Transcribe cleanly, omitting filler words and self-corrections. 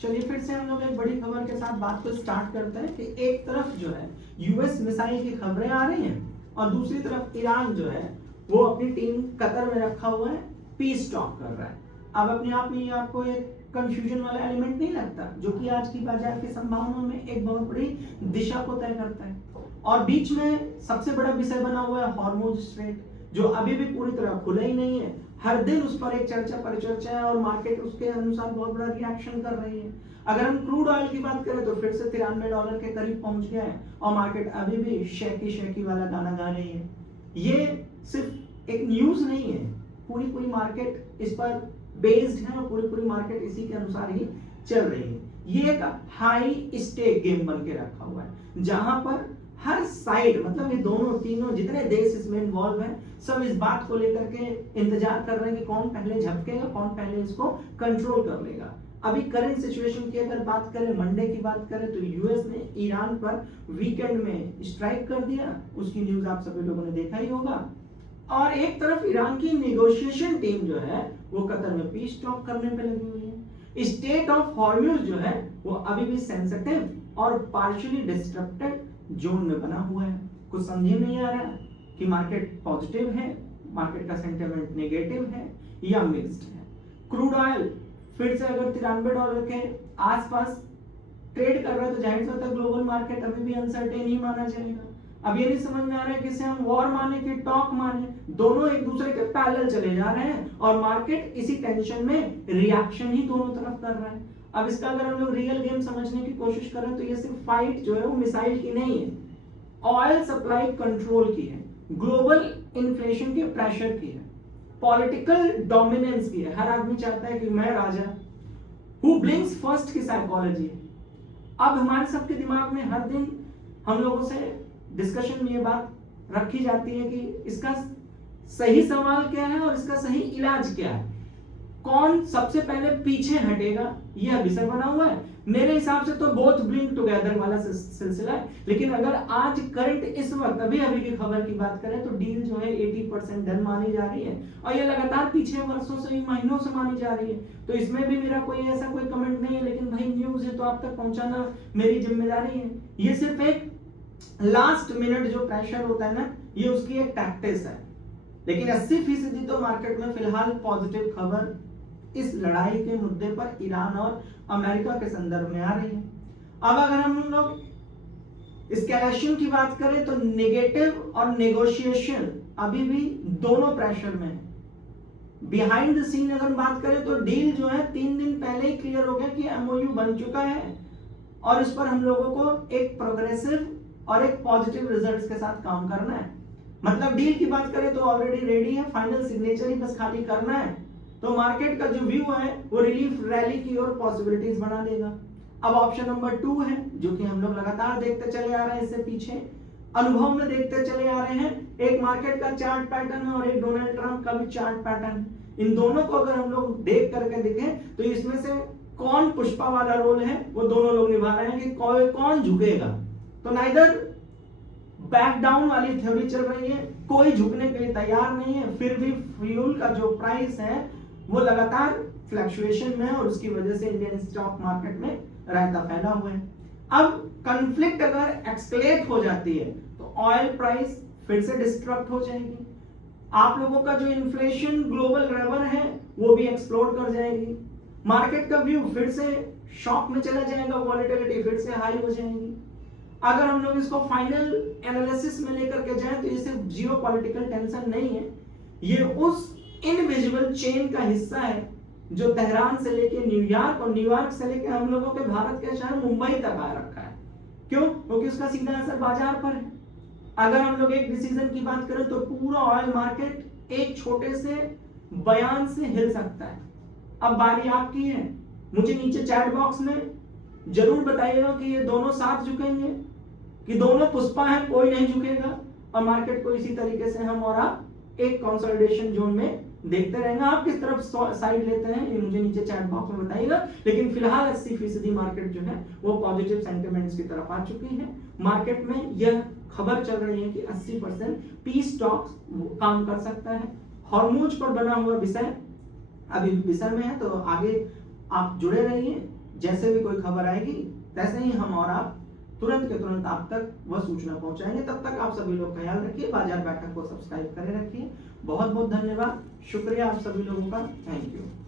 चलिए फिर से हम लोग एक बड़ी खबर के साथ बात को स्टार्ट करते हैं कि एक तरफ जो है यूएस मिसाइल की खबरें आ रही हैं और दूसरी तरफ ईरान जो है वो अपनी टीम कतर में रखा हुआ है, पीस टॉक कर रहा है। अब अपने आप में ये आपको एक कंफ्यूजन वाला एलिमेंट नहीं लगता, जो कि आज की बाजार की संभावनाओं में एक बहुत बड़ी दिशा को तय करता है। और बीच में सबसे बड़ा विषय बना हुआ है हॉर्मुज स्ट्रेट, जो अभी भी पूरी तरह खुला ही नहीं है। हर दिन उस पर एक चर्चा परिचर्चा है और मार्केट उसके अनुसार बहुत बड़ा रिएक्शन कर रही है। अगर हम क्रूड ऑयल की बात करें तो फिर से $93 के करीब पहुंच गया है और मार्केट अभी भी शेकी वाला गाना गा रही है। ये सिर्फ एक न्यूज नहीं है, पूरी मार्केट इस पर बेस्ड है और पूरी मार्केट इसी के अनुसार ही चल रही है। ये एक हाई स्टेक गेम बन के रखा हुआ है, जहां पर हर साइड मतलब ये दोनों तीनों जितने देश इसमें इन्वॉल्व हैं, सब इस बात को लेकर के इंतजार कर रहे हैं कि कौन पहले झपकेगा, कौन पहले इसको कंट्रोल कर लेगा। अभी करंट सिचुएशन की अगर बात करें, मंडे की बात करें, तो यूएस ने ईरान पर वीकेंड में स्ट्राइक कर दिया। उसकी न्यूज आप सभी लोगों ने देखा ही होगा। और एक तरफ ईरान की नेगोशिएशन टीम जो है वो कतर में पीस टॉक करने पे लगी हुई है। स्टेट ऑफ हॉर्मुज जो है वो अभी भी सेंसिटिव और पार्शियली डिस्टर्बेड जोन में बना हुआ है। कुछ समझ नहीं आ रहा कि मार्केट पॉजिटिव है, मार्केट का सेंटिमेंट नेगेटिव है या मिक्स्ड है। क्रूड ऑयल फिर से अगर $93 के आसपास ट्रेड कर रहा है तो जाहिर सी बात है ग्लोबल मार्केट अभी भी अनसर्टेन ही माना जाएगा। अब ये नहीं समझ में आ रहा है कि इसे हम वॉर माने कि टॉक माने, दोनों एक दूसरे के पैरेलल चले जा रहे हैं और मार्केट इसी टेंशन में रिएक्शन ही दोनों तरफ कर रहा है। अब इसका अगर हम लोग रियल गेम समझने की कोशिश करें तो ये सिर्फ फाइट जो है वो मिसाइल की नहीं है, ऑयल सप्लाई कंट्रोल की है, ग्लोबल इन्फ्लेशन के प्रेशर की है, पॉलिटिकल डोमिनेंस की है। हर आदमी चाहता है कि मैं राजा, हु ब्लिंक्स फर्स्ट की साइकोलॉजी। अब हमारे सबके दिमाग में हर दिन हम लोगों से डिस्कशन में ये बात रखी जाती है कि इसका सही सवाल क्या है और इसका सही इलाज क्या है, कौन सबसे पहले पीछे हटेगा, यह विषय बना हुआ है। मेरे हिसाब से तो बोथ ब्लिंक टुगेदर वाला सिलसिला है। लेकिन अगर आज करंट इस वक्त अभी की खबर की बात करें तो डील जो है 80% डन मानी जा रही है और ये लगातार पीछे वर्षों से, महीनों से मानी जा रही है। तो इसमें भी मेरा कोई ऐसा कोई कमेंट नहीं है, लेकिन भाई न्यूज है तो आप तक पहुंचाना मेरी जिम्मेदारी है। ये सिर्फ एक लास्ट मिनट जो प्रेशर होता है ना, ये उसकी एक टैक्टिक्स है। लेकिन 80% तो मार्केट में फिलहाल पॉजिटिव खबर इस लड़ाई के मुद्दे पर ईरान और अमेरिका के संदर्भ में आ रही है। अब अगर हम लोग एस्केलेशन की बात करें तो नेगेटिव और नेगोशिएशन अभी भी दोनों प्रेशर में है। बिहाइंड द सीन अगर बात करें तो डील जो है 3 दिन पहले ही क्लियर हो गया कि एमओयू बन चुका है और इस पर हम लोगों को एक प्रोग्रेसिव और एक पॉजिटिव रिजल्ट्स के साथ काम करना है। मतलब डील की बात करें तो ऑलरेडी रेडी है, फाइनल सिग्नेचर ही बस खाली करना है। तो मार्केट का जो व्यू है वो रिलीफ रैली की ओर पॉसिबिलिटीज बना देगा। अब ऑप्शन नंबर 2 है, जो कि हम लोग लगातार देखते चले आ रहे हैं, इससे पीछे अनुभव में देखते चले आ रहे हैं। एक मार्केट का चार्ट पैटर्न है और एक डोनाल्ड ट्रंप का भी चार्ट पैटर्न है। इन दोनों को अगर हम लोग देख करके देखें तो इसमें से कौन पुष्पा वाला रोल है वो दोनों लोग निभा रहे हैं कि कौन झुकेगा। तो नाइदर बैक डाउन वाली थ्योरी चल रही है, कोई झुकने के लिए तैयार नहीं है। फिर भी फ्यूल का जो प्राइस है वो लगातार फ्लक्चुएशन में है और उसकी वजह से इंडियन स्टॉक मार्केट में रायता फैला हुआ है। अब कॉन्फ्लिक्ट अगर एक्सकेलेट हो जाती है तो ऑयल प्राइस फिर से डिस्ट्रक्ट हो जाएगी। आप लोगों का जो इन्फ्लेशन ग्लोबल ड्राइवर है वो भी एक्सप्लोड कर जाएगी। मार्केट का व्यू फिर से शॉक में चला जाएगा, वॉलेटिलिटी फिर से हाई हो जाएगी। अगर हम लोग इसको फाइनल एनालिसिस में लेकर के जाएं तो ये सिर्फ जियोपॉलिटिकल टेंशन नहीं है, ये उस इनविजिबल चेन का हिस्सा है जो तेहरान से लेके न्यूयॉर्क और न्यूयॉर्क से लेके हम लोगों के भारत के शहर मुंबई तक आ रखा है। क्यों? क्योंकि उसका सीधा असर बाजार पर है। अगर हम लोग एक डिसीजन की बात करें तो पूरा ऑयल मार्केट एक छोटे से बयान से हिल सकता है। अब बारी आपकी है, मुझे नीचे चैट बॉक्स में जरूर बताइएगा कि ये दोनों साथ झुकेंगे कि दोनों पुष्पा हैं, कोई नहीं झुकेगा और मार्केट को इसी तरीके से हम और आप एक कंसोलिडेशन जोन में देखते रहेंगे। आप किस तरफ साइड लेते हैं ये मुझे नीचे चैट बॉक्स में बताइएगा। लेकिन फिलहाल 80% मार्केट जो है वो पॉजिटिव सेंटिमेंट्स की तरफ आ चुकी है। मार्केट में यह खबर चल रही है कि 80% पीस टॉक्स काम कर सकता है। हॉर्मुज पर बना हुआ विषय अभी विषय में है, तो आगे आप जुड़े रहिए। जैसे भी कोई खबर आएगी तैसे ही हम और आप तुरंत के तुरंत आप तक वह सूचना पहुंचाएंगे। तब तक आप सभी लोग ख्याल रखिए, बाजार बैठक को सब्सक्राइब करे रखिए। बहुत बहुत धन्यवाद, शुक्रिया आप सभी लोगों का, थैंक यू।